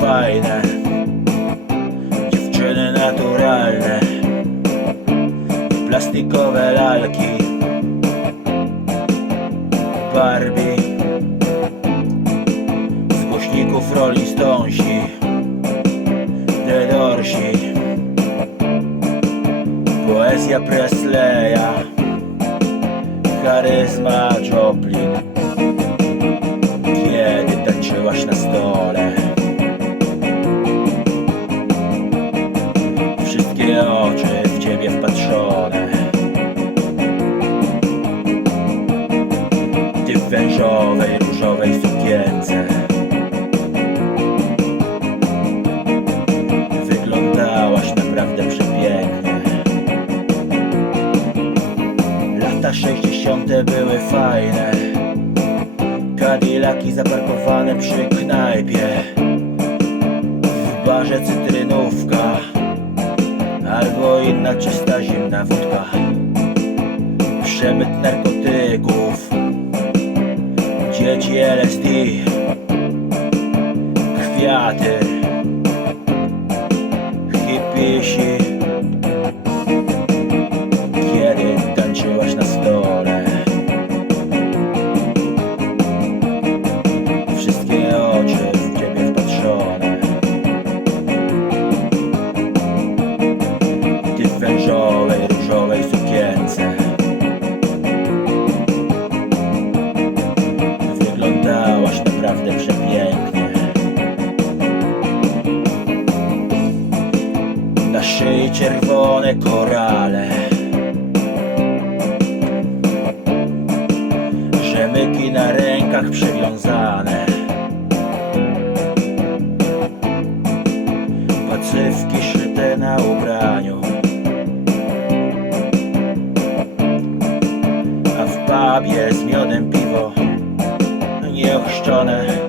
fajne. Dziewczyny naturalne. Plastikowe lalki. Barbie. Z głośników Rolling Stonesi. The Dorsi Poezja Presleya. Charyzma Joplin Tańczyłaś na stole. Wszystkie oczy w ciebie wpatrzone. Ty w wężowej, różowej sukience. Wyglądałaś naprawdę przepięknie. Lata 60. były fajne Cadillaki zaparkowane przy knajpie. W barze cytrynówka. Albo inna czysta zimna wódka. Przemyt narkotyków. Dzieci LSD Kwiaty. Hipisi szyi czerwone korale. Rzemyki na rękach przywiązane. Pacywki szyte na ubraniu. A w pubie z miodem piwo. Nieochrzczone